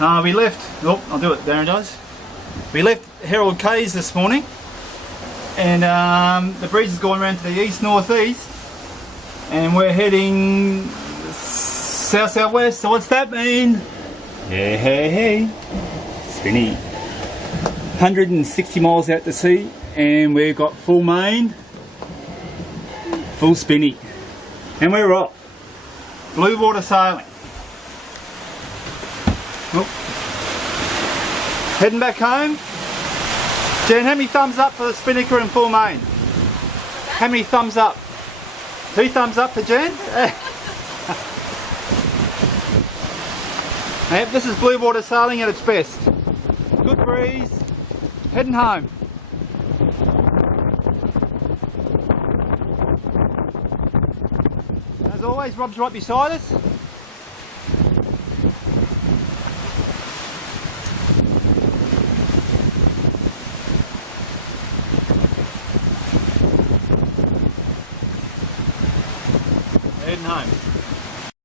We left, oh, I'll do it, Darren does. We left Herald Cays this morning, and the breeze has gone around to the east-northeast, and we're heading south-southwest. So what's that mean? Hey, spinny. 160 miles out to sea, and we've got full main, full spinny, and we're off. Blue water sailing. Oh. Heading back home. Jen, how many thumbs up for the spinnaker and full main? How many thumbs up? 2 thumbs up for Jen? Yep, this is blue water sailing at its best. Good breeze. Heading home. As always, Rob's right beside us. Heading home.